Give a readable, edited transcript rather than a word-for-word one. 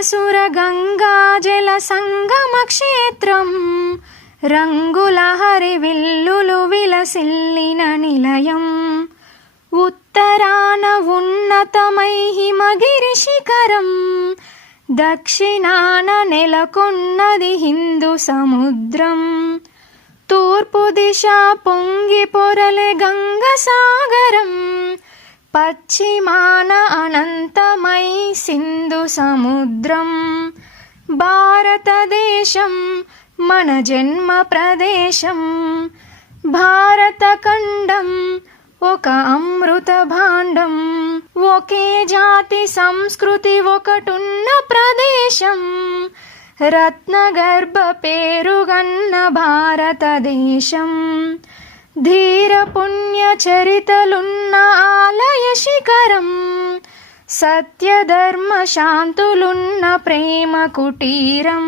సుర గంగాజల సంగమ క్షేత్రం, రంగుల హరివిల్లులు విలసిల్లిన నిలయం. ఉత్తరాన ఉన్నతమై హిమగిరి శిఖరం, దక్షిణాన నెలకొన్నది హిందూ సముద్రం. తూర్పు దిశ పొంగి పొరలే గంగ సాగరం, పశ్చిమాన అనంతమై సింధు సముద్రం. భారతదేశం మన జన్మ ప్రదేశం, భారత ఖండం ఒక అమృత భాండం. ఒకే జాతి సంస్కృతి ఒకటున్న ప్రదేశం, రత్నగర్భ పేరుగన్న భారతదేశం. ధీర పుణ్య చరితలున్న ఆలయ శిఖరం, సత్య ధర్మ శాంతులున్న ప్రేమ కుటీరం.